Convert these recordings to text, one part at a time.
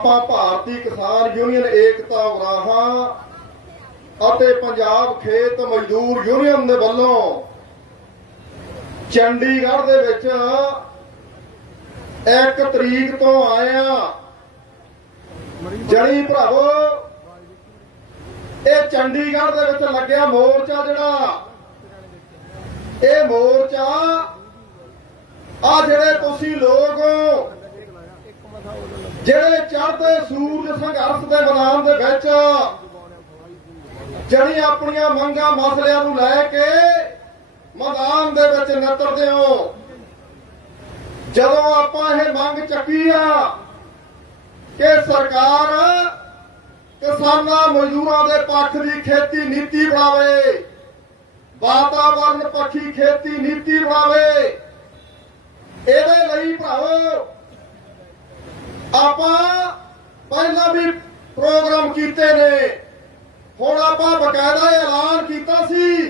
ਆਪਾਂ ਭਾਰਤੀ ਕਿਸਾਨ ਯੂਨੀਅਨ ਏਕਤਾ ਉਰਾਹਾਂ ਅਤੇ ਪੰਜਾਬ ਖੇਤ ਮਜ਼ਦੂਰ ਯੂਨੀਅਨ ਦੇ ਵੱਲੋਂ ਚੰਡੀਗੜ੍ਹ ਦੇ ਵਿੱਚ ਇੱਕ ਤਰੀਕ ਤੋਂ ਆਇਆ ਜਣੀ ਭਰਾਵੋ, ਇਹ ਚੰਡੀਗੜ੍ਹ ਦੇ ਵਿੱਚ ਲੱਗਿਆ ਮੋਰਚਾ ਜਿਹੜਾ, ਇਹ ਮੋਰਚਾ ਆ ਜਿਹੜੇ ਤੁਸੀਂ ਲੋਕ ਜਿਹੜੇ ਚੜ੍ਹਦੇ ਸੂਰਜ ਸੰਘਰਸ਼ ਦੇ ਮੈਦਾਨ ਦੇ ਵਿੱਚ ਜਿਹੜੀ ਆਪਣੀਆਂ ਮੰਗਾਂ ਮਸਲਿਆਂ ਨੂੰ ਲੈ ਕੇ ਮੈਦਾਨ ਦੇ ਵਿੱਚ ਨਿਤਰਦੇ ਹੋ, ਜਦੋਂ ਆਪਾਂ ਇਹ ਮੰਗ ਚੱਕੀ ਆ ਕਿ ਸਰਕਾਰ ਕਿਸਾਨਾਂ ਮਜ਼ਦੂਰਾਂ ਦੇ ਪੱਖ ਦੀ ਖੇਤੀ ਨੀਤੀ ਬਣਾਵੇ ਵਾਤਾਵਰਣ ਪੱਖੀ ਖੇਤੀ ਨੀਤੀ ਬਣਾਵੇ, ਇਹਦੇ ਲਈ ਭਰਾਵੋ ਆਪਾਂ ਪਹਿਲਾਂ ਵੀ ਪ੍ਰੋਗਰਾਮ ਕੀਤੇ ਨੇ। ਹੁਣ ਆਪਾਂ ਬਕਾਇਦਾ ਐਲਾਨ ਕੀਤਾ ਸੀ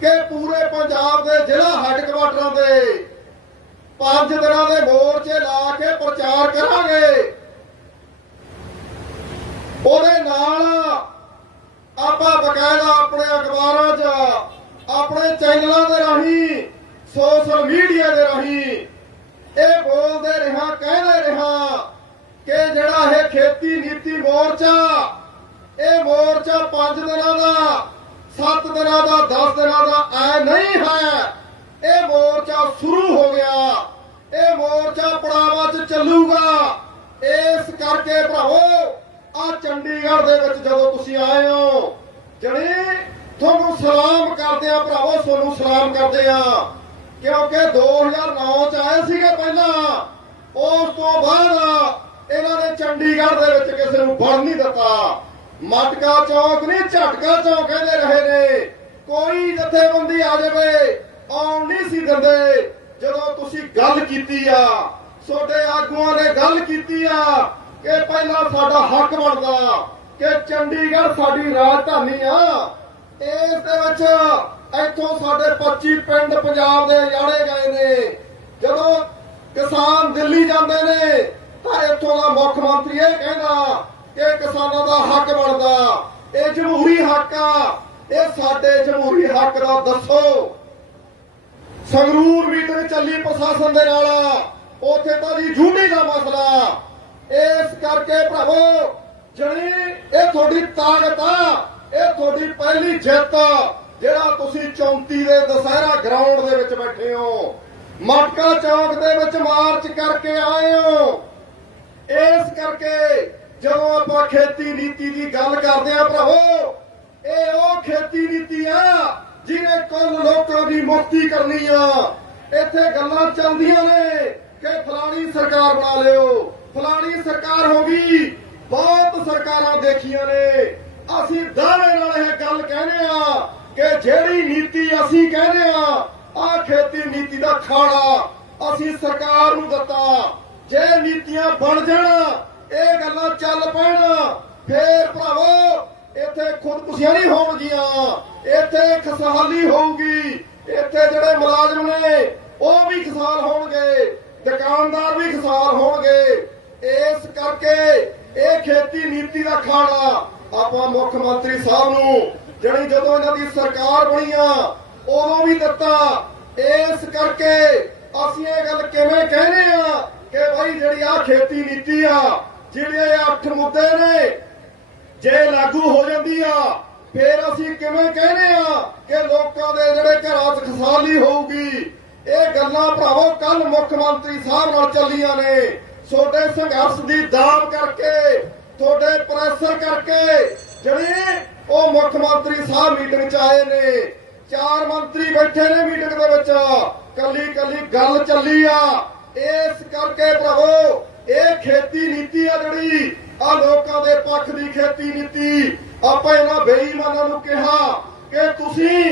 ਕਿ ਪੂਰੇ ਪੰਜਾਬ ਦੇ ਜ਼ਿਲ੍ਹਾ ਹੈੱਡਕੁਆਟਰਾਂ ਦੇ ਪੰਜ ਦਿਨਾਂ ਦੇ ਮੋਰਚੇ ਲਾ ਕੇ ਪ੍ਰਚਾਰ ਕਰਾਂਗੇ। ਉਹਦੇ ਨਾਲ ਆਪਾਂ ਬਕਾਇਦਾ ਆਪਣੇ ਅਖਬਾਰਾਂ 'ਚ, ਆਪਣੇ ਚੈਨਲਾਂ ਦੇ ਰਾਹੀਂ ਸੋਸ਼ਲ ਮੀਡੀਆ ਦੇ ਰਾਹੀਂ ਇਹ ਬੋਲਦੇ ਰਿਹਾ, ਕਹਿੰਦੇ ਰਿਹਾ ਕਿ ਜਿਹੜਾ ਇਹ ਖੇਤੀ ਨੀਤੀ ਮੋਰਚਾ, ਇਹ ਮੋਰਚਾ 5 ਦਿਨਾਂ ਦਾ 7 ਦਿਨਾਂ ਦਾ 10 ਦਿਨਾਂ ਦਾ ਐ ਨਹੀਂ ਹੈ। ਇਹ ਮੋਰਚਾ ਸ਼ੁਰੂ ਹੋ ਗਿਆ। ਇਹ ਮੋਰਚਾ ਪੜਾਵਾਂ 'ਚ ਚੱਲੂਗਾ। ਇਸ ਕਰਕੇ ਭਰਾਵੋ, ਆ ਚੰਡੀਗੜ੍ਹ ਦੇ ਵਿੱਚ ਜਦੋਂ ਤੁਸੀਂ ਆਏ ਹੋ, ਜਣੀ, ਤੁਹਾਨੂੰ ਸਲਾਮ ਕਰਦੇ ਆ ਭਰਾਵੋ, ਤੁਹਾਨੂੰ ਸਲਾਮ ਕਰਦੇ ਆ। ਕਿਉਂਕਿ 2009 ਚ ਆਏ ਸੀਗੇ ਪਹਿਲਾਂ, ਉਸ ਤੋਂ ਬਾਅਦ ਇਹਨਾਂ ਨੇ ਚੰਡੀਗੜ੍ਹ ਦੇ ਵਿੱਚ ਕਿਸੇ ਨੂੰ ਵੜ ਨਹੀਂ ਦਿੱਤਾ। ਮਟਕਾ ਚੌਕ ਨਹੀਂ, ਝਟਕਾ ਚੌਕ ਕਹਿੰਦੇ ਰਹੇ ਨੇ। ਕੋਈ ਜਥੇਬੰਦੀ ਆ ਜਾਵੇ, ਆਉਣ ਨਹੀਂ ਸੀ ਦਿੰਦੇ। ਜਦੋਂ ਤੁਸੀਂ ਗੱਲ ਕੀਤੀ ਆ, ਤੁਹਾਡੇ ਆਗੂਆਂ ਨੇ ਗੱਲ ਕੀਤੀ ਆ ਕਿ ਪਹਿਲਾਂ ਸਾਡਾ ਹੱਕ ਬਣਦਾ ਕਿ ਚੰਡੀਗੜ੍ਹ ਸਾਡੀ ਰਾਜਧਾਨੀ ਆ। ਇਸ ਦੇ ਵਿੱਚ ਇੱਥੋਂ ਸਾਡੇ 25 ਪਿੰਡ ਪੰਜਾਬ ਦੇ ਜਾੜੇ ਗਏ ਨੇ। ਜਦੋਂ ਕਿਸਾਨ ਦਿੱਲੀ ਜਾਂਦੇ ਨੇ ਤਾਂ ਇੱਥੋਂ ਦਾ ਮੁੱਖ ਮੰਤਰੀ ਇਹ ਕਹਿੰਦਾ ਕਿ ਕਿਸਾਨਾਂ ਦਾ ਹੱਕ ਬਣਦਾ। ਇਹ ਜਮਹੂਰੀ ਹੱਕ ਆ। ਇਹ ਸਾਡੇ ਜਮਹੂਰੀ ਹੱਕ ਦਾ ਦੱਸੋ। ਸੰਗਰੂਰ ਮੀਟਿੰਗ ਚੱਲੀ ਪ੍ਰਸ਼ਾਸਨ ਦੇ ਨਾਲ ਉੱਥੇ ਤਾਂ ਜੀ ਜੂਨੀ ਦਾ ਮਸਲਾ। ਇਸ ਕਰਕੇ ਭਰਾਵੋ ਜਣੀ ਇਹ ਤੁਹਾਡੀ ਤਾਕਤ ਆ ਇਹ ਤੁਹਾਡੀ ਪਹਿਲੀ ਜਿੱਤ ਆ, ਜਿਹੜਾ ਤੁਸੀਂ 34 ਦੇ ਦੁਸਹਿਰਾ ਗਰਾਊਂਡ ਦੇ ਵਿੱਚ ਬੈਠੇ ਹੋ, ਮਟਕਾ ਚੌਕ ਦੇ ਵਿੱਚ ਮਾਰਚ ਕਰਕੇ ਆਏ ਹੋ। ਇਸ ਕਰਕੇ ਜਦੋਂ ਆਪਾਂ ਖੇਤੀ ਨੀਤੀ ਦੀ ਗੱਲ ਕਰਦੇ ਆ ਭਰਾਵੋ, ਇਹ ਉਹ ਖੇਤੀ ਨੀਤੀ ਆ ਜਿਹਨੇ ਕੁੱਲ ਲੋਕਾਂ ਦੀ ਮੁਕਤੀ ਕਰਨੀ ਆ। ਇੱਥੇ ਗੱਲਾਂ ਚੱਲਦੀਆਂ ਨੇ ਕਿ ਫਲਾਣੀ ਸਰਕਾਰ ਬਣਾ ਲਿਓ। ਫਲਾਣੀ ਸਰਕਾਰ ਹੋ ਗਈ, ਬਹੁਤ ਸਰਕਾਰਾਂ ਦੇਖੀਆਂ ਨੇ। ਅਸੀਂ ਦਾਅਵੇ ਨਾਲ ਇਹ ਗੱਲ ਕਹਿੰਦੇ ਆ ਕਿ ਜਿਹੜੀ ਨੀਤੀ ਅਸੀਂ ਕਹਿੰਦੇ ਆ ਆ ਖੇਤੀ ਨੀਤੀ ਦਾ ਖਾੜਾ ਅਸੀਂ ਸਰਕਾਰ ਨੂੰ ਦਿੱਤਾ। ਜੇ ਨੀਤੀਆਂ ਬਣ ਜਾਣ, ਇਹ ਗੱਲਾਂ ਚੱਲ ਪੈਣ, ਫੇਰ ਭਰਾਵੋ, ਇੱਥੇ ਖੁਦਕੁਸ਼ੀਆਂ ਨਹੀਂ ਹੋਣਗੀਆਂ। ਇੱਥੇ ਖਸਹਾਲੀ ਹੋਊਗੀ। ਇੱਥੇ ਜਿਹੜੇ ਮੁਲਾਜ਼ਮ ਨੇ, ਉਹ ਵੀ ਖਸਾਲ ਹੋਣਗੇ। ਦੁਕਾਨਦਾਰ ਵੀ ਖਸਾਲ ਹੋਣਗੇ। ਇਸ ਕਰਕੇ ਇਹ ਖੇਤੀ ਨੀਤੀ ਦਾ ਖਾਣਾ ਆਪਾਂ ਮੁੱਖ ਮੰਤਰੀ ਸਾਹਿਬ ਨੂੰ, ਜਿਹੜੀ ਜਦੋਂ ਇਹਨਾਂ ਦੀ ਸਰਕਾਰ ਬਣੀ ਆ, ਉਦੋਂ ਵੀ ਦਿੱਤਾ। ਇਸ ਕਰਕੇ ਅਸੀਂ ਇਹ ਗੱਲ ਕਿਵੇਂ ਕਹਿੰਦੇ ਆ ਕਿ ਭਾਈ ਜਿਹੜੀ ਆ ਖੇਤੀ ਨੀਤੀ ਆ, ਜਿਹੜੇ ਇਹ ਅੱਠ ਮੁੱਦੇ ਨੇ, ਜੇ ਲਾਗੂ ਹੋ ਜਾਂਦੀ ਆ, ਫੇਰ ਅਸੀਂ ਕਿਵੇਂ ਕਹਿੰਦੇ ਆ ਕਿ ਲੋਕਾਂ ਦੇ ਜਿਹੜੇ ਘਰਾਂ 'ਚ ਖਸਾਲੀ ਹੋਊਗੀ, ਇਹ ਗੱਲਾਂ ਭਰਾਵੋ ਕੱਲ ਮੁੱਖ ਮੰਤਰੀ ਸਾਹਿਬ ਨਾਲ ਚੱਲੀਆਂ ਨੇ। ਛੋਟੇ ਸੰਘਰਸ਼ ਦੀ ਦਾਮ ਕਰਕੇ ਤੁਹਾਡੇ ਪ੍ਰੈਸ਼ਰ ਕਰਕੇ ਜਿਹੜੇ ਉਹ ਮੁੱਖ ਮੰਤਰੀ ਸਾਹਿਬ ਮੀਟਿੰਗ 'ਚ ਆਏ ਨੇ, ਚਾਰ ਮੰਤਰੀ ਬੈਠੇ ਨੇ ਮੀਟਿੰਗ ਦੇ ਵਿੱਚ। ਕੱਲੀ ਕੱਲੀ ਗੱਲ ਚੱਲੀ ਆ। ਇਸ ਕਰਕੇ ਭਰਾਵੋ ਇਹ ਖੇਤੀ ਨੀਤੀ ਆ ਜਿਹੜੀ ਆ ਲੋਕਾਂ ਦੇ ਪੱਖ ਦੀ ਖੇਤੀ ਨੀਤੀ। ਆਪਾਂ ਇਹਨਾਂ ਬੇਈਮਾਨਾਂ ਨੂੰ ਕਿਹਾ ਕਿ ਤੁਸੀਂ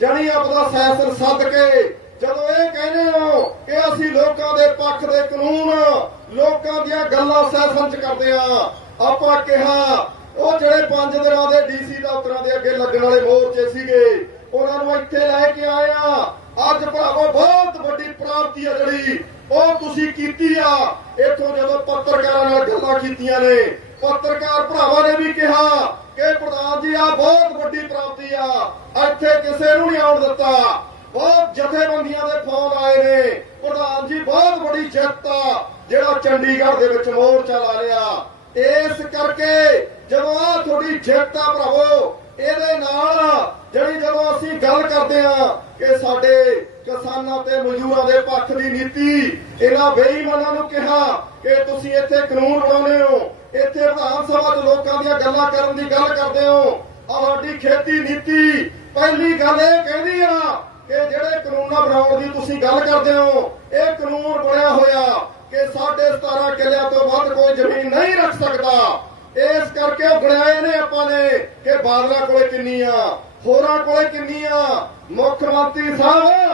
ਜਣੀ ਆਪਦਾ ਸੈਸਨ ਸੱਦ ਕੇ ਜਦੋਂ ਇਹ ਕਹਿੰਦੇ ਹੋ ਕਿ ਅਸੀਂ ਲੋਕਾਂ ਦੇ ਪੱਖ ਦੇ ਕਾਨੂੰਨ, ਲੋਕਾਂ ਦੀਆਂ ਗੱਲਾਂ ਸੈਸਨ ਚ ਕਰਦੇ ਆ ਆਪਾਂ ਕਿਹਾ, ਉਹ ਜਿਹੜੇ ਪੰਜ ਦਿਨਾਂ ਦੇ ਡੀਸੀ ਦਫ਼ਤਰਾਂ ਦੇ ਅੱਗੇ ਲੱਗਣ ਵਾਲੇ ਮੋਰਚੇ ਸੀਗੇ, ਉਹਨਾਂ ਨੂੰ ਇੱਥੇ ਲੈ ਕੇ ਆਇਆ ਅੱਜ ਭਰਾਵੋ, ਬਹੁਤ ਵੱਡੀ ਪ੍ਰਾਪਤੀ ਆ ਜਿਹੜੀ। ਉਹ ਤੁਸੀਂ ਕੀਤੀ ਆ। ਇੱਥੋਂ ਜਦੋਂ ਪੱਤਰਕਾਰਾਂ ਨਾਲ ਗੱਲਾਂ ਕੀਤੀਆਂ ਨੇ, ਪੱਤਰਕਾਰ ਭਰਾਵਾਂ ਨੇ ਵੀ ਕਿਹਾ ਕਿ ਪ੍ਰਧਾਨ ਜੀ ਆ ਬਹੁਤ ਵੱਡੀ ਪ੍ਰਾਪਤੀ ਆ। ਇੱਥੇ ਕਿਸੇ ਨੂੰ ਨਹੀਂ ਆਉਣ ਦਿੱਤਾ। ਬਹੁਤ ਜਥੇਬੰਦੀਆਂ ਦੇ ਫੋਨ ਆਏ ਨੇ। ਪ੍ਰਧਾਨ ਜੀ, ਬਹੁਤ ਵੱਡੀ ਜਿੱਤ ਆ। ਜਿਹੜਾ ਚੰਡੀਗੜ੍ਹ ਦੇ ਵਿੱਚ ਮੋਰਚਾ ਲਾ ਲਿਆ। ਇਸ ਕਰਕੇ ਜਦੋਂ ਆ ਤੁਹਾਡੀ ਜਿੱਤ ਆ ਭਰਾਵੋ, ਇਹਦੇ ਨਾਲ ਜਿਹੜੀ ਜਦੋਂ ਅਸੀਂ ਗੱਲ ਕਰਦੇ ਆ ਕਿ ਸਾਡੇ ਕਿਸਾਨਾਂ ਤੇ ਮਜ਼ਦੂਰਾਂ ਦੇ ਪੱਖ ਦੀ ਨੀਤੀ, ਇਹਨਾਂ ਬੇਈਮਾਨਾਂ ਨੂੰ ਕਿਹਾ ਕਿ ਤੁਸੀਂ ਇੱਥੇ ਕਾਨੂੰਨ ਬਣਾਉਂਦੇ ਹੋ, ਇੱਥੇ ਵਿਧਾਨ ਸਭਾ 'ਚ ਲੋਕਾਂ ਦੀਆਂ ਗੱਲਾਂ ਕਰਨ ਦੀ ਗੱਲ ਕਰਦੇ ਹੋ, ਆਹ ਖੇਤੀ ਨੀਤੀ, ਪਹਿਲੀ ਗੱਲ ਇਹ ਕਹਿੰਦੀ ਆ ਕਿ ਜਿਹੜੇ ਕਾਨੂੰਨਾਂ ਬਣਾਉਣ ਦੀ ਤੁਸੀਂ ਗੱਲ ਕਰਦੇ ਹੋ, ਇਹ ਕਾਨੂੰਨ ਬਣਿਆ ਹੋਇਆ ਕਿ ਸਾਡੇ 17 ਕਿੱਲਿਆਂ ਤੋਂ ਵੱਧ ਕੋਈ ਜ਼ਮੀਨ ਨਹੀਂ ਰੱਖ ਸਕਦਾ। ਇਸ ਕਰਕੇ ਉਹ ਗਣਾਏ ਨੇ ਆਪਾਂ ਨੇ ਕਿ ਬਾਦਲਾਂ ਕੋਲੇ ਕਿੰਨੀ ਆ, ਹੋਰਾਂ ਕੋਲੇ ਕਿੰਨੀ ਆ। ਮੁੱਖ ਮੰਤਰੀ ਸਾਹਿਬ,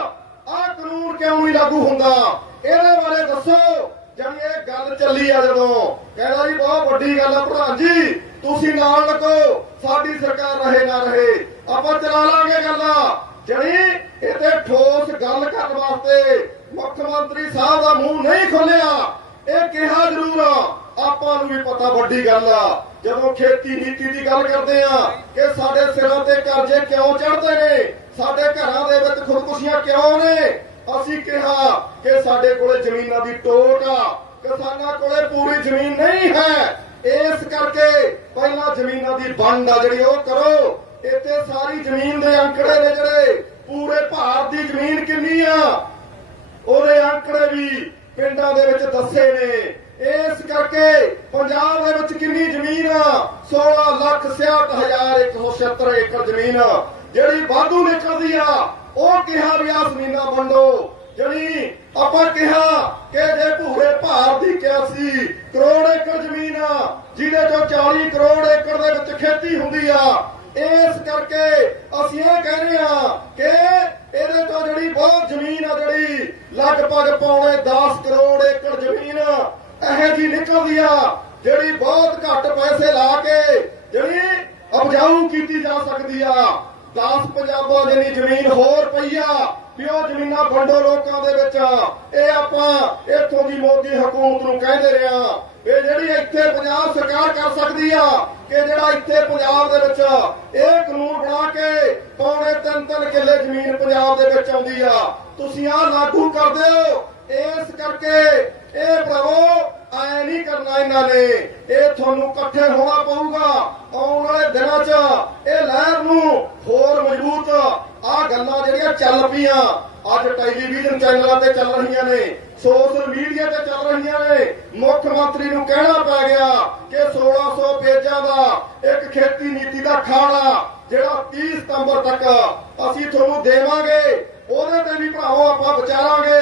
ਆਹ ਕਾਨੂੰਨ ਕਿਉਂ ਨਹੀਂ ਲਾਗੂ ਹੁੰਦਾ? ਇਹਦੇ ਬਾਰੇ ਦੱਸੋ। ਜਾਨੀ ਇਹ ਗੱਲ ਚੱਲੀ ਆ ਜਦੋਂ। ਕਹਿੰਦਾ ਜੀ, ਬਹੁਤ ਵੱਡੀ ਗੱਲ ਆ ਪ੍ਰਧਾਨ ਜੀ, ਤੁਸੀਂ ਨਾਲ ਲੱਗੋ, ਸਾਡੀ ਸਰਕਾਰ ਰਹੇ ਨਾ ਰਹੇ। ਆਪਾਂ ਚਲਾ ਲਾਂਗੇ ਗੱਲਾਂ। ਜਣੀ ਇੱਥੇ ਠੋਸ ਗੱਲ ਕਰਨ ਵਾਸਤੇ ਮੁੱਖ ਮੰਤਰੀ ਸਾਹਿਬ ਦਾ ਮੂੰਹ ਨਹੀਂ ਖੋਲਿਆ ਇਹ ਕਿਹਾ ਜ਼ਰੂਰ ਆ, ਆਪਾਂ ਨੂੰ ਵੀ ਪਤਾ ਵੱਡੀ ਗੱਲ ਆ। ਜਦੋਂ ਖੇਤੀ ਨੀਤੀ ਦੀ ਗੱਲ ਕਰਦੇ ਆ ਕਿ ਸਾਡੇ ਸਿਰਾਂ ਤੇ ਕਰਜ਼ੇ ਕਿਉਂ ਚੜਦੇ ਨੇ, ਸਾਡੇ ਘਰਾਂ ਦੇ ਵਿੱਚ ਖੁਦਕੁਸ਼ੀਆਂ ਕਿਉਂ ਨੇ, ਅਸੀਂ ਕਿਹਾ ਕਿ ਸਾਡੇ ਕੋਲੇ ਜ਼ਮੀਨਾਂ ਦੀ ਟੋਟ ਆ। ਕਿਸਾਨਾਂ ਕੋਲੇ ਪੂਰੀ ਜ਼ਮੀਨ ਨਹੀਂ ਹੈ। ਇਸ ਕਰਕੇ ਪਹਿਲਾਂ ਜ਼ਮੀਨਾਂ ਦੀ ਵੰਡ ਆ ਜਿਹੜੀ ਉਹ ਕਰੋ। ਇੱਥੇ ਸਾਰੀ ਜ਼ਮੀਨ ਦੇ ਅੰਕੜੇ ਨੇ ਜਿਹੜੇ। ਪੂਰੇ ਭਾਰਤ ਦੀ ਜ਼ਮੀਨ ਕਿੰਨੀ ਆ? ਉਹਦੇ ਅੰਕੜੇ ਵੀ ਪਿੰਡਾਂ ਦੇ ਵਿੱਚ ਦੱਸੇ ਨੇ। ਇਸ ਕਰਕੇ ਪੰਜਾਬ ਦੇ ਵਿੱਚ ਕਿੰਨੀ ਜ਼ਮੀਨ 16 ਲੱਖ 66176 ਏਕੜ ਜ਼ਮੀਨ। ਜਿਹੜੀ ਵਾਧੂ ਨਿਕਲਦੀ ਆ, ਉਹ ਕਿਹਾ ਵੀ ਆ ਜ਼ਮੀਨਾਂ ਵੰਡੋ। ਜਿਹੜੀ ਆਪਾਂ ਕਿਹਾ ਕਿ ਜੇ ਭੂਰੇ ਭਾਰਤ ਦੀ 81 ਕਰੋੜ ਏਕੜ ਜ਼ਮੀਨ ਆ, ਜਿਹਦੇ ਚੋਂ 40 ਕਰੋੜ ਏਕੜ ਦੇ ਵਿੱਚ ਖੇਤੀ ਹੁੰਦੀ ਆ। ਇਸ ਕਰਕੇ ਅਸੀਂ ਇਹ ਕਹਿ ਰਹੇ ਆ ਕਿ ਇਹਦੇ ਤੋਂ ਜਿਹੜੀ ਬਹੁਤ ਜ਼ਮੀਨ ਆ ਜਿਹੜੀ, ਲਗਭਗ ਪੌਣੇ 10 ਕਰੋੜ ਏਕੜ ਜ਼ਮੀਨ ਇਹੋ ਜੀ ਨਿਕਲਦੀ ਆ, ਜਿਹੜੀ ਬਹੁਤ ਘੱਟ ਪੈਸੇ ਲਾ ਕੇ ਜਿਹੜੀ ਉਪਜਾਊ ਕੀਤੀ ਜਾ ਸਕਦੀ ਆ। 10 ਪੰਜਾਬਾਂ ਜਿੰਨੀ ਜ਼ਮੀਨ ਹੋਰ ਪਈ ਆ, ਵੀ ਉਹ ਜ਼ਮੀਨਾਂ ਵੰਡੋ ਲੋਕਾਂ ਦੇ ਵਿੱਚ। ਇਹ ਆਪਾਂ ਇੱਥੋਂ ਦੀ ਮੋਦੀ ਹਕੂਮਤ ਨੂੰ ਕਹਿੰਦੇ ਰਿਹਾ ਇਹ ਜਿਹੜੀ ਇੱਥੇ ਪੰਜਾਬ ਸਰਕਾਰ ਕਰ ਸਕਦੀ ਆ ਕਿ ਜਿਹੜਾ ਇੱਥੇ ਪੰਜਾਬ ਦੇ ਵਿੱਚ ਇਹ ਕਾਨੂੰਨ ਬਣਾ ਕੇ ਪੌਣੇ ਤਿੰਨ ਤਿੰਨ ਕਿੱਲੇ ਜ਼ਮੀਨ ਪੰਜਾਬ ਦੇ ਵਿੱਚ ਆਉਂਦੀ ਆ, ਤੁਸੀਂ ਆ ਲਾਗੂ ਕਰਦੇ ਹੋ। ਇਸ ਕਰਕੇ ਇਹ ਭਰਾਵੋ, ਐ ਨਹੀਂ ਕਰਨਾ ਇਹਨਾਂ ਨੇ। ਇਹ ਤੁਹਾਨੂੰ ਇਕੱਠੇ ਹੋਣਾ ਪਊਗਾ। ਆਉਣ ਵਾਲੇ ਦਿਨਾਂ 'ਚ ਇਹ ਲਹਿਰ ਨੂੰ ਹੋਰ ਮਜ਼ਬੂਤ ਆ। ਗੱਲਾਂ ਜਿਹੜੀਆਂ ਚੱਲ ਪਈਆਂ, ਅੱਜ ਟੈਲੀਵਿਜ਼ਨ ਚੈਨਲਾਂ ਤੇ ਚੱਲ ਰਹੀਆਂ ਨੇ। ਸੋਸ਼ਲ ਮੀਡੀਆ ਤੇ ਚੱਲ ਰਹੀਆਂ ਨੇ। ਮੁੱਖ ਮੰਤਰੀ ਨੂੰ ਕਹਿਣਾ ਪੈ ਗਿਆ ਕਿ 1600 ਪੇਜਾਂ ਦਾ ਇੱਕ ਖੇਤੀ ਨੀਤੀ ਦਾ ਖਾਣਾ ਜਿਹੜਾ 30 ਸਤੰਬਰ ਤੱਕ ਅਸੀਂ ਤੁਹਾਨੂੰ ਦੇਵਾਂਗੇ, ਉਹਦੇ ਤੇ ਵੀ ਭਰਾਵੋ ਆਪਾਂ ਵਿਚਾਰਾਂਗੇ।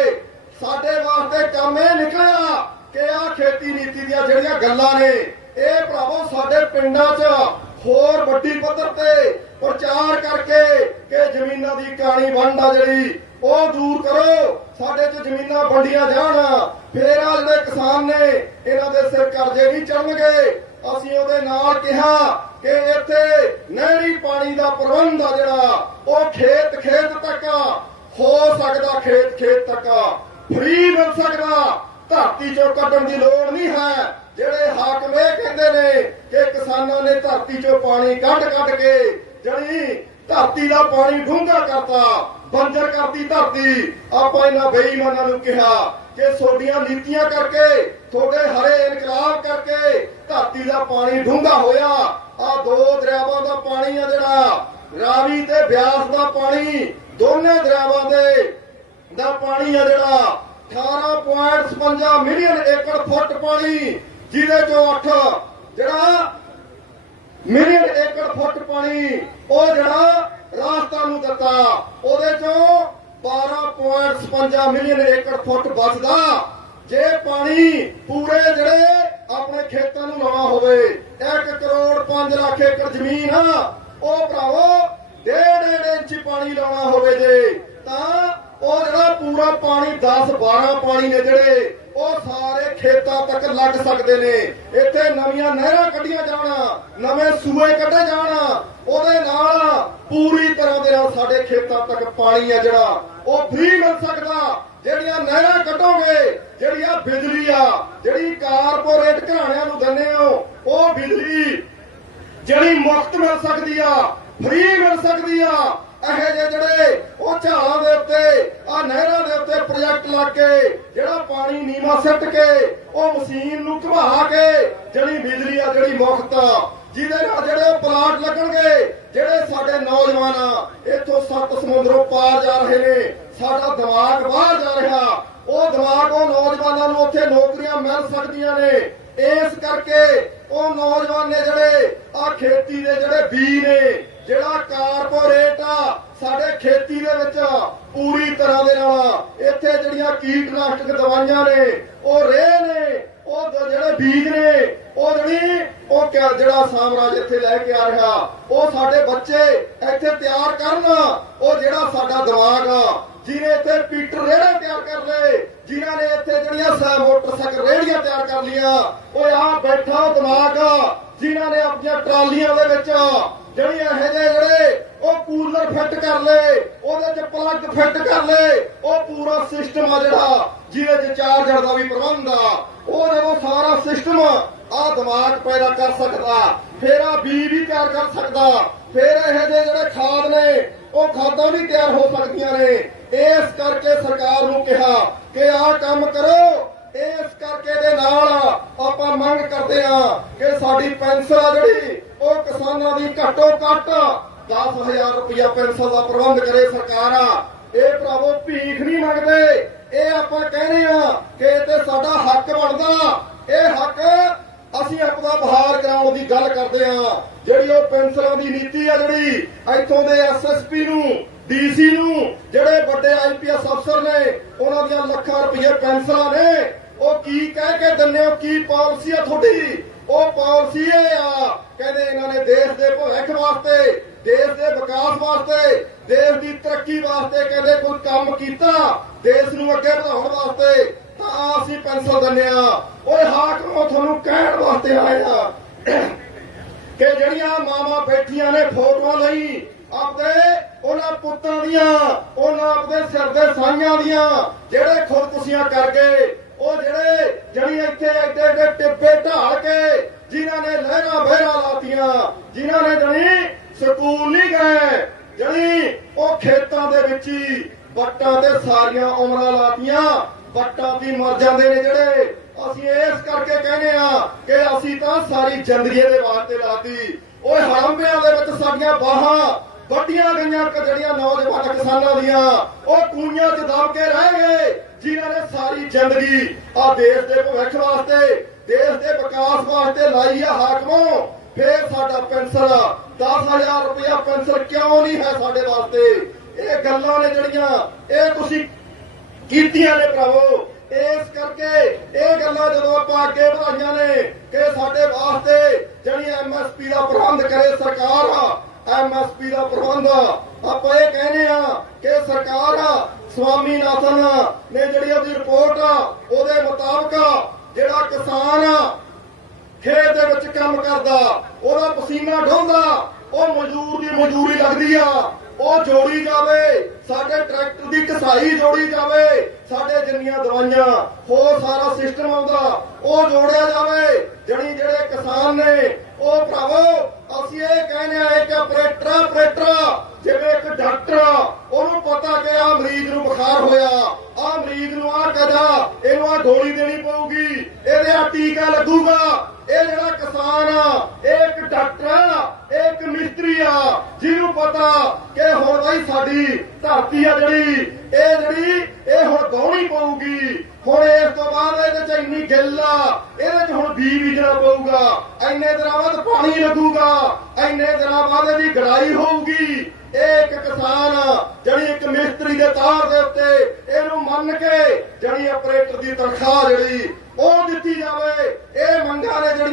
ਸਾਡੇ ਵਾਸਤੇ ਕੰਮ ਇਹ ਨਿਕਲਿਆ ਕਿ ਆ ਖੇਤੀ ਨੀਤੀ ਦੀਆਂ ਜਿਹੜੀਆਂ ਗੱਲਾਂ ਨੇ, ਇਹ ਭਰਾਵੋ ਸਾਡੇ ਪਿੰਡਾਂ 'ਚ ਹੋਰ ਵੱਡੀ ਪੱਧਰ ਤੇ ਪ੍ਰਚਾਰ ਕਰਕੇ ਕਿ ਜ਼ਮੀਨਾਂ ਦੀ ਕਾਣੀ ਵੰਡ ਆ ਜਿਹੜੀ ਉਹ ਦੂਰ ਕਰੋ। ਸਾਡੇ 'ਚ ਜ਼ਮੀਨਾਂ ਵੰਡੀਆਂ ਜਾਣ। ਫੇਰ ਆ ਜਿਹੜੇ ਕਿਸਾਨ ਨੇ, ਇਹਨਾਂ ਦੇ ਸਿਰ ਕਰਜ਼ੇ ਨਹੀਂ ਚੜਨਗੇ ਅਸੀਂ ਉਹਦੇ ਨਾਲ ਕਿਹਾ ਕਿ ਇੱਥੇ ਨਹਿਰੀ ਪਾਣੀ ਦਾ ਪ੍ਰਬੰਧ ਆ ਜਿਹੜਾ, ਉਹ ਖੇਤ ਖੇਤ ਤੱਕ ਹੋ ਸਕਦਾ ਖੇਤ ਖੇਤ ਤੱਕ ਫ੍ਰੀ ਮਿਲ ਸਕਦਾ। ਧਰਤੀ ਚੋਂ ਕੱਢਣ ਦੀ ਲੋੜ ਨਹੀਂ ਹੈ। ਜਿਹੜੇ ਹਾਕਮ ਇਹ ਕਹਿੰਦੇ ਨੇ ਕਿ ਕਿਸਾਨਾਂ ਨੇ ਧਰਤੀ ਚੋਂ ਪਾਣੀ ਕੱਢ ਕੱਢ ਕੇ ਜਿਹੜੀ ਧਰਤੀ ਦਾ ਪਾਣੀ ਡੂੰਘਾ ਕਰਤਾ ਬੰਜਰ ਕਰਤੀ ਧਰਤੀ। ਆਪਾਂ ਇਹਨਾਂ ਬੇਈਮਾਨਾਂ ਨੂੰ ਕਿਹਾ ਕਿ ਤੁਹਾਡੀਆਂ ਨੀਤੀਆਂ ਕਰਕੇ, ਤੁਹਾਡੇ ਹਰੇ ਇਨਕਲਾਬ ਕਰਕੇ ਧਰਤੀ ਦਾ ਪਾਣੀ ਡੂੰਘਾ ਹੋਇਆ। ਆ ਦੋ ਦਰਿਆਵਾਂ ਦਾ ਪਾਣੀ ਆ ਜਿਹੜਾ। ਰਾਵੀ ਤੇ ਬਿਆਸ ਦਾ ਪਾਣੀ, ਦੋਨੇ ਦਰਿਆਵਾਂ ਦੇ ਦਾ ਪਾਣੀ ਆ ਜਿਹੜਾ। 18.56 ਮਿਲੀਅਨ ਏਕੜ ਫੁੱਟ ਪਾਣੀ, ਜਿਹਦੇ ਚੋਂ 8 ਜਿਹੜਾ ਮਿਲੀਅਨ ਏਕੜ ਫੁੱਟ ਪਾਣੀ, ਉਹ ਜਿਹੜਾ ਰਾਜਸਥਾਨ ਨੂੰ ਦਿੱਤਾ। ਉਹਦੇ ਚੋਂ 12.56 ਮਿਲੀਅਨ ਏਕੜ ਫੁੱਟ ਬਚਦਾ। ਜੇ ਪਾਣੀ ਪੂਰੇ ਜਿਹੜੇ ਆਪਣੇ ਖੇਤਾਂ ਨੂੰ ਲਾਉਣਾ ਹੋਵੇ 1 ਕਰੋੜ 5 ਲੱਖ ਏਕੜ ਜ਼ਮੀਨ ਉਹ ਭਰਾਵੋ, ਡੇਢ ਡੇਢ ਇੰਚ ਪਾਣੀ ਲਾਉਣਾ ਹੋਵੇ ਜੇ, ਤਾਂ ਉਹ ਜਿਹੜਾ ਪੂਰਾ ਪਾਣੀ 10 12 ਪਾਣੀ ਨੇ ਜਿਹੜੇ, ਉਹ ਸਾਰੇ ਖੇਤਾਂ ਤੱਕ ਲੱਗ ਸਕਦੇ ਨੇ। ਇੱਥੇ ਨਵੀਆਂ ਨਹਿਰਾਂ ਕੱਢੀਆਂ ਜਾਣਾ, ਨਵੇਂ ਸੂਏ ਕੱਢੇ ਜਾਣ, ਉਹਦੇ ਨਾਲ ਪੂਰੀ ਤਰ੍ਹਾਂ ਦੇ ਨਾਲ ਸਾਡੇ ਖੇਤਾਂ ਤੱਕ ਪਾਣੀ ਆ ਜਿਹੜਾ, ਉਹ ਫ੍ਰੀ ਮਿਲ ਸਕਦਾ। ਜਿਹੜੀਆਂ ਨਹਿਰਾਂ ਕੱਢੋਗੇ ਜਿਹੜੀ ਆ ਬਿਜਲੀ ਆ, ਜਿਹੜੀ ਕਾਰਪੋਰੇਟ ਘਰਾਣਿਆਂ ਨੂੰ ਦਿੰਦੇ ਹੋ, ਉਹ ਬਿਜਲੀ ਜਿਹੜੀ ਮੁਫਤ ਮਿਲ ਸਕਦੀ ਆ, ਫ੍ਰੀ ਮਿਲ ਸਕਦੀ ਆ। ਇਹੋ ਜਿਹੇ ਜਿਹੜੇ ਉਹ ਝਾਲਾਂ ਦੇ ਉੱਤੇ ਆ ਨਹਿਰਾਂ ਦੇ ਉੱਤੇ ਪ੍ਰੋਜੈਕਟ ਲਾ ਕੇ, ਜਿਹੜਾ ਪਾਣੀ ਨੀਵਾ ਸਿੱਟ ਕੇ, ਉਹ ਮਸ਼ੀਨ ਨੂੰ ਘੁਮਾ ਕੇ, ਜਿਹੜੀ ਬਿਜਲੀ ਆ, ਜਿਹੜੀ ਮੁਫਤ ਆ ਜਿਹਦੇ ਨਾਲ ਜਿਹੜੇ ਉਹ ਪਲਾਟ ਲੱਗਣਗੇ, ਜਿਹੜੇ ਸਾਡੇ ਨੌਜਵਾਨ ਆ, ਇੱਥੋਂ ਸੱਤ ਸਮੁੰਦਰੋਂ ਪਾਰ ਜਾ ਰਹੇ ਨੇ, ਸਾਡਾ ਦਿਮਾਗ ਬਾਹਰ ਜਾ ਰਿਹਾ। ਉਹ ਦਿਮਾਗ ਉਹ ਨੌਜਵਾਨਾਂ ਨੂੰ ਉੱਥੇ ਨੌਕਰੀਆਂ ਮਿਲ ਸਕਦੀਆਂ ਨੇ। ਇਸ ਕਰਕੇ ਉਹ ਨੌਜਵਾਨ ਨੇ ਜਿਹੜੇ ਆ ਖੇਤੀ ਦੇ ਜਿਹੜੇ ਬੀ ਨੇ, ਜਿਹੜਾ ਕਾਰਪੋਰੇਟ ਆ, ਸਾਡੇ ਖੇਤੀ ਦੇ ਵਿੱਚ ਪੂਰੀ ਤਰ੍ਹਾਂ ਦੇ ਨਾਲ ਇੱਥੇ ਜਿਹੜੀਆਂ ਕੀਟਨਾਸ਼ਕ ਦਵਾਈਆਂ ਨੇ, ਉਹ ਰੇ ਨੇ, ਉਹ ਜਿਹੜੇ ਬੀਜ ਨੇ, ਉਹ ਜਿਹੜੀ ਉਹ ਜਿਹੜਾ ਸਾਮਰਾਜ ਇੱਥੇ ਲੈ ਕੇ ਆ ਰਿਹਾ, ਉਹ ਸਾਡੇ ਬੱਚੇ ਇੱਥੇ ਤਿਆਰ ਕਰਨ। ਉਹ ਜਿਹੜਾ ਸਾਡਾ ਦਿਮਾਗ ਆ, ਜਿਹਨੇ ਇੱਥੇ ਪੀਟਰ ਰੇੜੇ ਤਿਆਰ ਕਰ ਲਏ ਜਿਨ੍ਹਾਂ ਨੇ ਇੱਥੇ ਜਿਹੜੀਆਂ ਸਾ ਮੋਟਰਸਾਈਕਲ ਰੇੜੀਆਂ ਤਿਆਰ ਕਰ ਲੀਆਂ ਉਹ ਆ ਬੈਠਾ ਦਿਮਾਗ ਆ ਜਿਨ੍ਹਾਂ ਨੇ ਆਪਣੀਆਂ ਟਰਾਲੀਆਂ ਦੇ ਵਿੱਚ ਜਿਹੜੀ ਇਹੋ ਜਿਹੇ ਜਿਹੜੇ ਉਹ ਕੂਲਰ ਫਿੱਟ ਕਰ ਲਏ, ਉਹਦੇ ਚ ਪਲੱਗ ਫਿੱਟ ਕਰ ਲਏ, ਉਹ ਪੂਰਾ ਸਿਸਟਮ ਆ ਜਿਹੜਾ, ਜਿਹਦੇ ਚ ਚਾਰਜਰ ਦਾ ਵੀ ਪ੍ਰਬੰਧ ਆ। ਉਹ ਜਦੋਂ ਸਾਰਾ ਸਿਸਟਮ ਆ ਦਿਮਾਗ ਪੈਦਾ ਕਰ ਸਕਦਾ, ਫੇਰ ਆ ਬੀ ਵੀ ਤਿਆਰ ਕਰ ਸਕਦਾ, ਫੇਰ ਇਹੋ ਜਿਹੇ ਜਿਹੜੇ ਖਾਦ ਨੇ, ਉਹ ਖਾਦਾਂ ਵੀ ਤਿਆਰ ਹੋ ਸਕਦੀਆਂ ਨੇ। ਇਸ ਕਰਕੇ ਸਰਕਾਰ ਨੂੰ ਕਿਹਾ ਕਿ ਆਹ ਕੰਮ ਕਰੋ। ਇਸ ਕਰਕੇ ਦੇ ਨਾਲ ਆਪਾਂ ਮੰਗ ਕਰਦੇ ਆ ਕਿ ਸਾਡੀ ਪੈਨਸ਼ਨ ਆ ਜਿਹੜੀ, ਉਹ ਕਿਸਾਨਾਂ ਦੀ ਘੱਟੋ ਘੱਟ 10000 ਰੁਪਇਆ ਪੈਨਸ਼ਨ ਦਾ ਪ੍ਰਬੰਧ ਕਰੇ ਸਰਕਾਰ। ਆ ਇਹ ਭਰਾਵੋ ਭੀਖ ਨਹੀਂ ਮੰਗਦੇ। ਇਹ ਆਪਾਂ ਕਹਿੰਦੇ ਆ ਕਿ ਇਹ ਤੇ ਸਾਡਾ ਹੱਕ ਬਣਦਾ। ਇਹ ਹੱਕ ਅਸੀਂ ਆਪਣਾ ਬਹਾਰ ਕਰਾਉਣ ਦੀ ਗੱਲ ਕਰਦੇ ਆ ਜਿਹੜੀ ਉਹ ਪੈਨਸ਼ਨਾਂ ਦੀ ਨੀਤੀ ਆ ਜਿਹੜੀ, ਇੱਥੋਂ ਦੇ ਐਸਐਸਪੀ ਨੂੰ ਡੀਸੀ ਨੂੰ, ਜਿਹੜੇ ਵੱਡੇ ਆਈਪੀਐਸ ਅਫਸਰ ਨੇ, ਉਹਨਾਂ ਦੀਆਂ ਲੱਖਾਂ ਰੁਪਏ ਪੈਨਸਲਾਂ ਨੇ, ਉਹ ਕੀ ਕਹਿ ਕੇ ਦਿੰਦੇ ਹੋ? ਕੀ ਪਾਲਿਸੀ ਆ ਤੁਹਾਡੀ? ਉਹ ਪਾਲਿਸੀ ਇਹ ਆ। ਕਹਿੰਦੇ ਇਹਨਾਂ ਨੇ ਦੇਸ਼ ਦੇ ਭਵਿੱਖ ਵਾਸਤੇ, ਦੇਸ਼ ਦੇ ਵਿਕਾਸ ਵਾਸਤੇ ਦੇਸ਼ ਦੀ ਤਰੱਕੀ ਵਾਸਤੇ ਕਹਿੰਦੇ ਕੋਈ ਕੰਮ ਕੀਤਾ, ਦੇਸ਼ ਨੂੰ ਅੱਗੇ ਵਧਾਉਣ ਵਾਸਤੇ, ਤਾਂ ਅਸੀਂ ਪੈਨਸ਼ਨ ਦਿੰਦੇ ਆ ਓਏ ਹਾਕਮੋ ਤੁਹਾਨੂੰ ਕਹਿਣ ਵਾਸਤੇ ਆਇਆ ਕਿ ਜਿਹੜੀਆਂ ਮਾਵਾਂ ਬੈਠੀਆਂ ਨੇ ਫੋਟੋਆਂ ਲਈ, ਆਪਦੇ ਉਹਨਾਂ ਪੁੱਤਾਂ ਦੀਆਂ, ਉਹਨਾਂ ਆਪਦੇ ਸਿਰ ਦੇ ਸਾਈਆਂ ਦੀਆਂ, ਜਿਹੜੇ ਖੁਦਕੁਸ਼ੀਆਂ ਕਰ ਗਏ, ਉਹ ਜਿਹੜੇ ਜਿਹੜੀ ਇੱਥੇ ਐਡੇ ਐਡੇ ਟਿੱਬੇ ਢਾਲ ਕੇ ਜਿਨ੍ਹਾਂ ਨੇ ਲਹਿਰਾਂ ਬਹਿਰਾਂ ਲਾਤੀਆਂ, ਜਿਨ੍ਹਾਂ ਨੇ ਜਣੀ ਸਕੂਲ ਨਹੀਂ ਗਏ ਜਣੀ ਉਹ ਖੇਤਾਂ ਦੇ ਵਿੱਚ ਹੀ ਵੱਟਾਂ ਤੇ ਸਾਰੀਆਂ ਉਮਰਾਂ ਲਾਤੀਆਂ ਬੱਟਾਂ ਦੀ ਮਰ ਜਾਂਦੇ ਨੇ ਜਿਹੜੇ। ਅਸੀਂ ਇਸ ਕਰਕੇ ਕਹਿੰਦੇ ਆ ਕਿ ਅਸੀਂ ਤਾਂ ਸਾਰੀ ਜ਼ਿੰਦਗੀ ਦੇ ਵਾਸਤੇ ਲਾਤੀ। ਓਏ ਹੜੰਬਿਆਂ ਦੇ ਵਿੱਚ ਸਾਡੀਆਂ ਬਾਹਾਂ ਵੱਡੀਆਂ ਗਈਆਂ ਜਿਹੜੀਆਂ ਨੌਜਵਾਨ ਕਿਸਾਨਾਂ ਦੀਆਂ। ਉਹ ਕੂਈਆਂ 'ਚ ਦਬ ਕੇ ਰਹਿ ਗਏ, ਜਿਨ੍ਹਾਂ ਨੇ ਸਾਰੀ ਜ਼ਿੰਦਗੀ ਆ ਦੇਸ਼ ਦੇ ਭਵਿੱਖ ਵਾਸਤੇ, ਦੇਸ਼ ਦੇ ਵਿਕਾਸ ਵਾਸਤੇ ਲਾਈ ਆ ਹਾਕਮੋ। ਫੇਰ ਸਾਡਾ ਪੈਨਸ਼ਨ 10000 ਰੁਪਇਆ ਪੈਨਸ਼ਨ ਕਿਉਂ ਨਹੀਂ ਹੈ ਸਾਡੇ ਵਾਸਤੇ? ਇਹ ਗੱਲਾਂ ਨੇ ਜਿਹੜੀਆਂ, ਇਹ ਤੁਸੀਂ ਕੀਤੀਆਂ ਨੇ ਭਰਾਵੋ। ਇਸ ਕਰਕੇ ਇਹ ਗੱਲਾਂ ਜਦੋਂ ਆਪਾਂ ਅੱਗੇ ਵਧਾਈਆਂ ਨੇ ਕਿ ਸਾਡੇ ਵਾਸਤੇ ਜਿਹੜੀ ਐਮਐਸਪੀ ਦਾ ਪ੍ਰਬੰਧ ਕਰੇ ਸਰਕਾਰ ਆ ਐਮਐਸਪੀ ਦਾ ਪ੍ਰਬੰਧ ਆਪਾਂ ਇਹ ਕਹਿੰਦੇ ਆ ਕਿ ਸਰਕਾਰ ਸਵਾਮੀਨਾਥਨ ਨੇ ਜਿਹੜੀ ਉਹਦੀ ਰਿਪੋਰਟ ਆ, ਉਹਦੇ ਮੁਤਾਬਕ ਜਿਹੜਾ ਕਿਸਾਨ ਆ ਖੇਤ ਦੇ ਵਿੱਚ ਕੰਮ ਕਰਦਾ ਉਹਦਾ ਪਸੀਨਾ ਢੋਂਦਾ ਉਹ ਮਜ਼ਦੂਰ ਦੀ ਮਜ਼ਦੂਰੀ ਲੱਗਦੀ ਆ। ਉਹ ਜੋੜੀ ਜਾਵੇ ਸਾਡੇ ਟਰੈਕਟਰ ਦੀ ਕਸਾਈ ਜੋੜੀ ਜਾਵੇ ਸਾਡੇ ਜਿੰਨੀਆਂ ਦਵਾਈਆਂ ਹੋਰ ਸਾਰਾ ਸਿਸਟਮ ਆਉਂਦਾ ਉਹ ਜੋੜਿਆ ਜਾਵੇ। ਜਣੀ ਜਿਹੜੇ ਕਿਸਾਨ ਨੇ ਉਹ ਭਰਾਵੋ ਅਸੀਂ ਇਹ ਕਹਿੰਦੇ ਆ ਇੱਕ ਆਪਰੇਟਰ ਆਪਰੇਟਰ ਜਿਵੇਂ ਇੱਕ ਡਾਕਟਰ ਆ, ਉਹਨੂੰ ਪਤਾ ਕਿ ਆ ਮਰੀਜ਼ ਨੂੰ ਬੁਖਾਰ ਹੋਇਆ। ਆ ਮਰੀਜ਼ ਨੂੰ ਆ ਕਦਾ ਇਹਨੂੰ ਆ ਗੋਲੀ ਦੇਣੀ ਪਊਗੀ ਇਹਦੇ ਆ ਟੀਕਾ ਲੱਗੂਗਾ। ਇਹ ਜਿਹੜਾ ਕਿਸਾਨ ਆ ਇਹ ਇੱਕ ਡਾਕਟਰ ਆ ਇਹ ਇੱਕ ਮਿਸਤਰੀ ਆ ਜਿਹਨੂੰ ਪਤਾ ਕਿ ਹੁਣ ਬਈ ਸਾਡੀ ਧਰਤੀ ਆ ਜਿਹੜੀ ਇਹ ਜਿਹੜੀ ਇਹ ਹੁਣ ਗਾਉਣੀ ਪਊਗੀ। ਹੁਣ ਇਸ ਤੋਂ ਬਾਅਦ ਇਹਦੇ ਚ ਇੰਨੀ ਗਿੱਲ ਆ ਇਹਦੇ ਚ ਹੁਣ ਬੀ ਬੀਜਣਾ ਪਊਗਾ। ਇੰਨੇ ਦਿਨਾਂ ਬਾਅਦ ਪਾਣੀ ਲੱਗੂਗਾ ਇੰਨੇ ਦਿਨਾਂ ਬਾਅਦ ਇਹਦੀ ਗੜਾਈ ਹੋਊਗੀ। ਇਹ ਇੱਕ ਕਿਸਾਨ ਆ, ਜਿਹੜੀ ਇੱਕ ਮਿਸਤਰੀ ਦੇ ਤਾਰ ਦੇ ਉੱਤੇ ਇਹਨੂੰ ਮੰਨ ਕੇ ਜਿਹੜੀ ਆਪਰੇਟਰ ਦੀ ਤਨਖਾਹ ਜਿਹੜੀ ਉਹ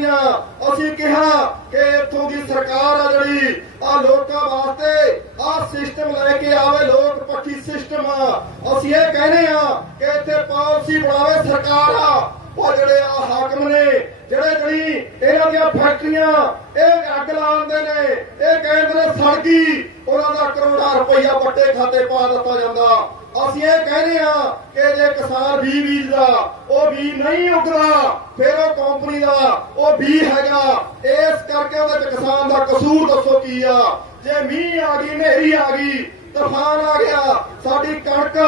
ਮੰਗਾਂ ਅਸੀਂ ਕਿਹਾ ਕਿ ਇੱਥੋਂ ਦੀ ਸਰਕਾਰ ਆ ਜਿਹੜੀ, ਆ ਲੋਕਾਂ ਵਾਸਤੇ ਆ ਸਿਸਟਮ ਲੈ ਕੇ ਆਵੇ, ਲੋਕ ਪੱਖੀ ਸਿਸਟਮ ਅਸੀਂ ਇਹ ਕਹਿੰਦੇ ਆ ਕਿ ਇੱਥੇ ਪਾਲਿਸੀ ਬਣਾਵੇ, ਸਰਕਾਰ ਆ। ਉਹ ਜਿਹੜੇ ਆ ਹਾਕਮ ਨੇ, ਜਿਹੜੇ ਜਿਹੜੀ ਇਹਨਾਂ ਦੀਆਂ ਫੈਕਟਰੀਆਂ, ਇਹ ਅੱਗ ਲਾਉਂਦੇ ਨੇ, ਇਹ ਕਹਿੰਦੇ ਨੇ ਸੜਕੀ, ਉਹਨਾਂ ਦਾ ਕਰੋੜਾਂ ਰੁਪਈਆ ਵੱਡੇ ਖਾਤੇ ਪਾ ਦਿੱਤਾ ਜਾਂਦਾ। ਅਸੀਂ ਇਹ ਕਹਿੰਦੇ ਆ ਕਿ ਜੇ ਕਿਸਾਨ ਬੀ ਬੀਜਦਾ ਉਹ ਬੀ ਨਹੀਂ ਉਗਦਾ, ਫਿਰ ਉਹ ਕੰਪਨੀ ਦਾ ਉਹ ਬੀ ਹੈਗਾ। ਇਸ ਕਰਕੇ ਉਹਦੇ ਚ ਕਿਸਾਨ ਦਾ ਕਸੂਰ ਦੱਸੋ ਕੀ ਆ? ਜੇ ਮੀਂਹ ਆ ਗਈ, ਹਨੇਰੀ ਆ ਗਈ, ਤੂਫਾਨ ਆ ਗਿਆ, ਸਾਡੀ ਕਣਕ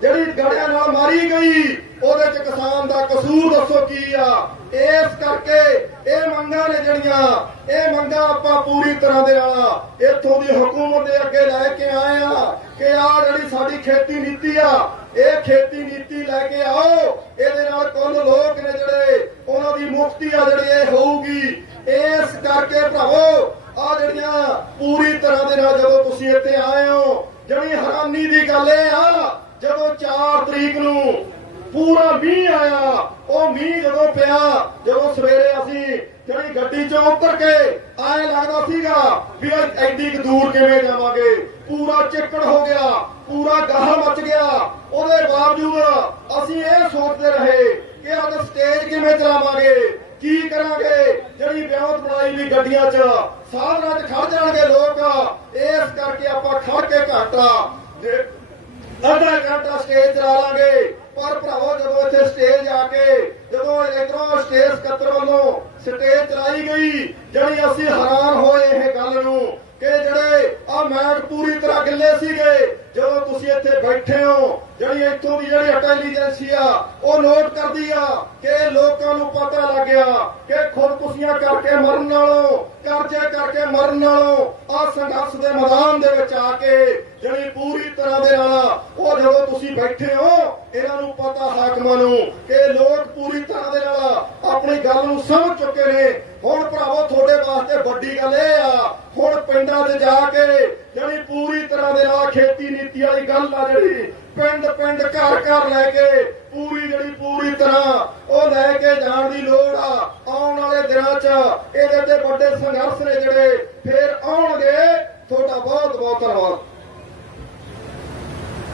ਜਿਹੜੀ ਗੜਿਆਂ ਨਾਲ ਮਾਰੀ ਗਈ, ਉਹਦੇ ਚ ਕਿਸਾਨ ਦਾ ਕਸੂਰ ਦੱਸੋ ਕੀ ਆ? ਇਸ ਕਰਕੇ ਇਹ ਮੰਗਾਂ ਨੇ ਜਿਹੜੀਆਂ, ਇਹ ਮੰਗਾਂ ਆਪਾਂ ਪੂਰੀ ਤਰ੍ਹਾਂ ਦੇ ਨਾਲ ਇੱਥੋਂ ਦੀ ਹਕੂਮਤ ਦੇ ਅੱਗੇ ਲੈ ਕੇ ਆਏ ਆ ਕਿ ਆ ਜਿਹੜੀ ਸਾਡੀ ਖੇਤੀ ਨੀਤੀ ਆ, ਇਹ ਖੇਤੀ ਨੀਤੀ ਲੈ ਕੇ ਆਓ। ਇਹਦੇ ਨਾਲ ਕੁੱਲ ਲੋਕ ਨੇ ਜਿਹੜੇ, ਉਹਨਾਂ ਦੀ ਮੁਕਤੀ ਆ ਜਿਹੜੀ ਇਹ ਹੋਊਗੀ। ਇਸ ਕਰਕੇ ਭਰਾਵੋ ਆ ਜਿਹੜੀਆਂ ਪੂਰੀ ਤਰ੍ਹਾਂ ਦੇ ਨਾਲ ਜਦੋਂ ਤੁਸੀਂ ਇੱਥੇ ਆਏ ਹੋ, ਜਿਹੜੀ ਹੈਰਾਨੀ ਦੀ ਗੱਲ ਇਹ ਆ, ਜਦੋਂ 4 ਤਰੀਕ ਨੂੰ ਪੂਰਾ ਮੀਂਹ ਆਇਆ। ਉਹ ਮੀਂਹ ਜਦੋਂ ਪਿਆ, ਜਦੋਂ ਸਵੇਰੇ ਅਸੀਂ ਜਿਹੜੀ ਗੱਡੀ ਚੋਂ ਉਤਰ ਕੇ ਆਏ ਲੱਗਦਾ ਸੀਗਾ ਵੀ ਐਡੀ ਕੁ ਦੂਰ ਕਿਵੇਂ ਜਾਵਾਂਗੇ। ਪੂਰਾ ਚਿੱਕੜ ਹੋ ਗਿਆ, ਪੂਰਾ ਗਾਹ ਮਚ ਗਿਆ। ਉਹਦੇ ਬਾਵਜੂਦ ਅਸੀਂ ਇਹ ਸੋਚਦੇ ਰਹੇ ਕਿ ਅੱਜ ਸਟੇਜ ਕਿਵੇਂ ਚਲਾਵਾਂਗੇ, ਕੀ ਕਰਾਂਗੇ? ਜਿਹੜੀ ਵਿਆਹਤ ਬਣਾਈ ਵੀ ਗੱਡੀਆਂ 'ਚ, ਸਾਧਨਾਂ 'ਚ ਖੜ ਜਾਣਗੇ ਲੋਕ। ਇਸ ਕਰਕੇ ਆਪਾਂ ਖੜ ਕੇ ਘਾਟਾ, ਦੇ ਅੱਧਾ ਘੰਟਾ ਸਟੇਜ ਚਲਾ ਲਾਂਗੇ। ਪਰ ਭਰਾਵੋ, ਜਦੋਂ ਇੱਥੇ ਸਟੇਜ ਆ ਕੇ, ਜਦੋਂ ਇਧਰੋਂ ਸਟੇਜ ਸਕੱਤਰ ਵੱਲੋਂ ਸਟੇਜ ਚਲਾਈ ਗਈ ਜਿਹੜੀ ਅਸੀਂ ਹੈਰਾਨ ਹੋਏ ਇਹ ਗੱਲ ਨੂੰ ਕਿ ਜਿਹੜੇ ਆ ਮੈਟ ਪੂਰੀ ਤਰ੍ਹਾਂ ਗਿੱਲੇ ਸੀਗੇ, ਜਦੋਂ ਤੁਸੀਂ ਇੱਥੇ ਬੈਠੇ ਹੋ ਜਿਹੜੀ ਇੱਥੋਂ ਦੀ ਜਿਹੜੀ ਇੰਟੈਲੀਜੈਂਸੀ ਆ, ਉਹ ਨੋਟ ਕਰਦੀ ਆ ਕਿ ਲੋਕਾਂ ਨੂੰ ਪਤਾ ਲੱਗ ਗਿਆ ਕਿ ਖੁਦਕੁਸ਼ੀਆਂ ਕਰਕੇ ਮਰਨ ਨਾਲੋਂ, ਕਰਜ਼ੇ ਕਰਕੇ ਮਰਨ ਨਾਲੋਂ ਆ ਸੰਘਰਸ਼ ਦੇ ਮੈਦਾਨ ਦੇ ਵਿੱਚ ਆ ਕੇ ਜਿਹੜੀ ਪੂਰੀ ਤਰ੍ਹਾਂ ਦੇ ਨਾਲ ਉਹ ਜਦੋਂ ਤੁਸੀਂ ਬੈਠੇ ਹੋ, ਇਹਨਾਂ ਨੂੰ ਪਤਾ ਹਾਕਮਾਂ ਨੂੰ ਕਿ ਲੋਕ ਪੂਰੀ ਤਰ੍ਹਾਂ ਦੇ ਨਾਲ ਆਪਣੀ ਗੱਲ ਨੂੰ ਸਮਝ ਚੁੱਕੇ ਨੇ। ਹੁਣ ਭਰਾਵੋ, ਤੁਹਾਡੇ ਵਾਸਤੇ ਵੱਡੀ ਗੱਲ ਇਹ ਆ, ਹੁਣ ਪਿੰਡਾਂ 'ਚ ਜਾ ਕੇ ਜਿਹੜੀ ਪੂਰੀ ਤਰ੍ਹਾਂ ਦੇ ਨਾਲ ਖੇਤੀ ਨੀਤੀ ਵਾਲੀ ਗੱਲ ਆ ਜਿਹੜੀ, ਪਿੰਡ ਪਿੰਡ ਘਰ ਘਰ ਲੈ ਕੇ ਪੂਰੀ ਜਿਹੜੀ ਪੂਰੀ ਤਰ੍ਹਾਂ ਉਹ ਲੈ ਕੇ ਜਾਣ ਦੀ ਲੋੜ ਆ। ਆਉਣ ਵਾਲੇ ਦਿਨਾਂ 'ਚ ਇਹਦੇ ਤੇ ਵੱਡੇ ਸੰਘਰਸ਼ ਨੇ ਜਿਹੜੇ, ਫੇਰ ਆਉਣਗੇ। ਤੁਹਾਡਾ ਬਹੁਤ ਬਹੁਤ ਧੰਨਵਾਦ।